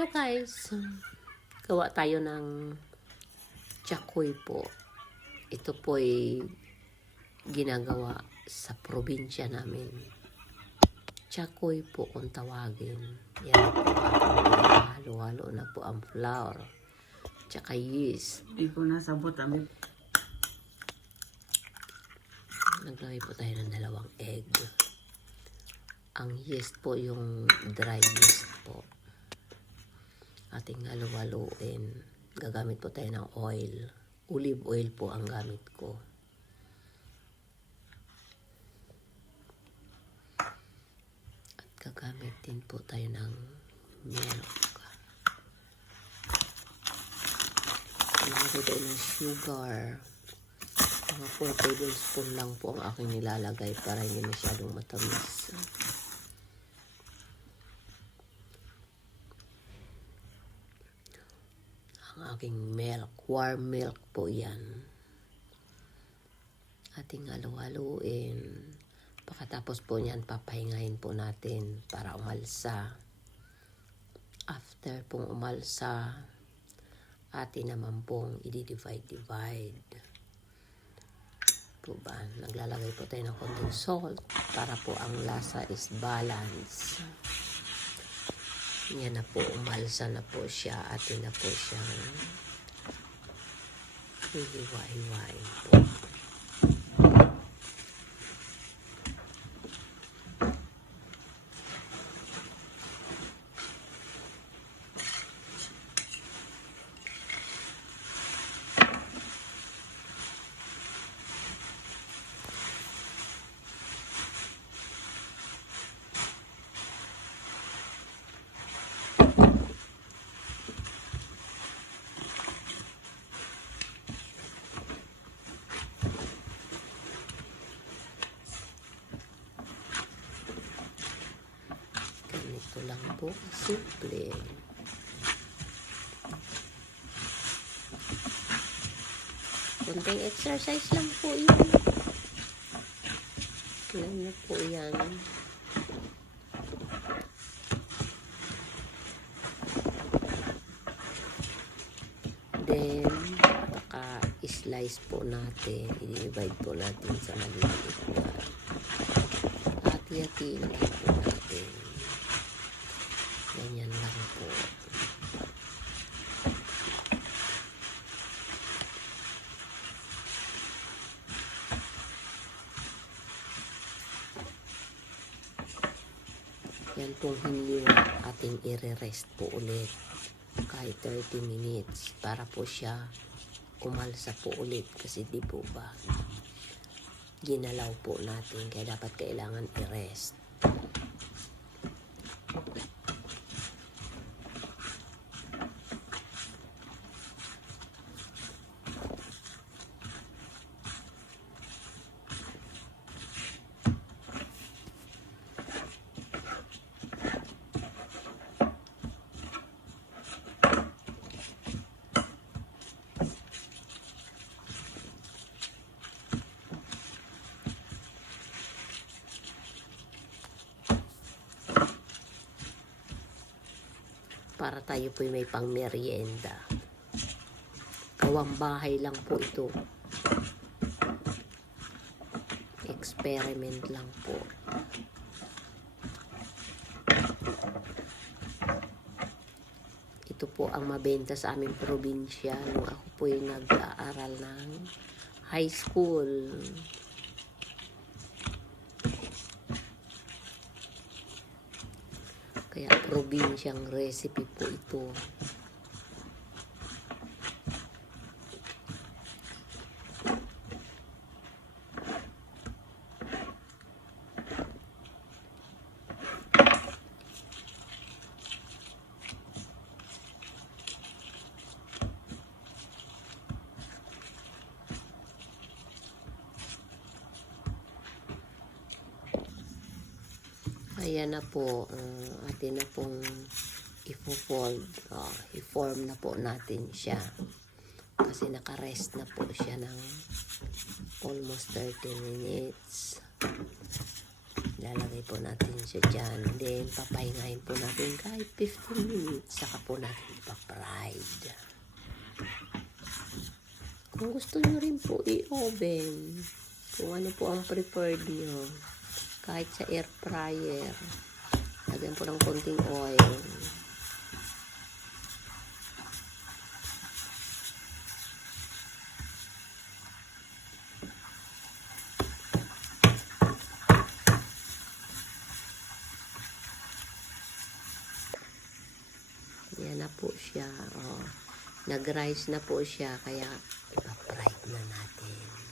Hello guys, gawa tayo ng chakoy po. Ito po ay ginagawa sa probinsya namin. Chakoy po kung tawagin. Yan po halo-halo na po ang flour tsaka yeast. Hindi ko nasabot amin. Naglagay po tayo ng 2 egg. Ang yeast po yung dry yeast po. Ating halo-haloin. Gagamit po tayo ng oil. Olive oil po ang gamit ko. At gagamit din po tayo ng milk. Nilagay tayo ng sugar. Mga 4 tablespoon lang po ang aking nilalagay para hindi masyadong matamis. Ang aking milk, warm milk po yan. Ating halo-haloin. Pagkatapos po niyan, papahingahin po natin para umalsa. After pong umalsa, atin naman pong i-divide. Po ba? Naglalagay po tayo ng konting salt para po ang lasa is balance. Yan na po, umalsa na po siya. Atin na po siyang hihiwa-hiwain po. Ito lang po, simple. Kunting exercise lang po yun. Alam niyo po yan. Then, slice po natin. I-divide po natin sa maliliit na. Hati-hatiin lang po natin. Ganyan lang po. Yan pong hiniwa ating i-rest po ulit. Kahit 30 minutes para po siya umalsa po ulit. Kasi di po ba ginalaw po natin. Kaya dapat kailangan i-rest. Para tayo po may pang merienda. Gawang bahay lang po ito. Experiment lang po. Ito po ang mabenta sa aming probinsya nung ako po yung nag-aaral ng high school. Kaya probinsyang recipe po ito. Ayan na po, atin na pong i-fold. I-form na po natin siya. Kasi naka-rest na po siya ng almost 30 minutes. Lalagay po natin siya dyan. Then, papahingahin po natin kahit 15 minutes. Saka po natin ipa-fried. Kung gusto nyo rin po i-oven, kung ano po ang preferred nyo, kahit sa air fryer, lagyan po ng konting oil. Yan na po siya. Oh. Nag-rise na po siya, kaya ipa-fried na natin.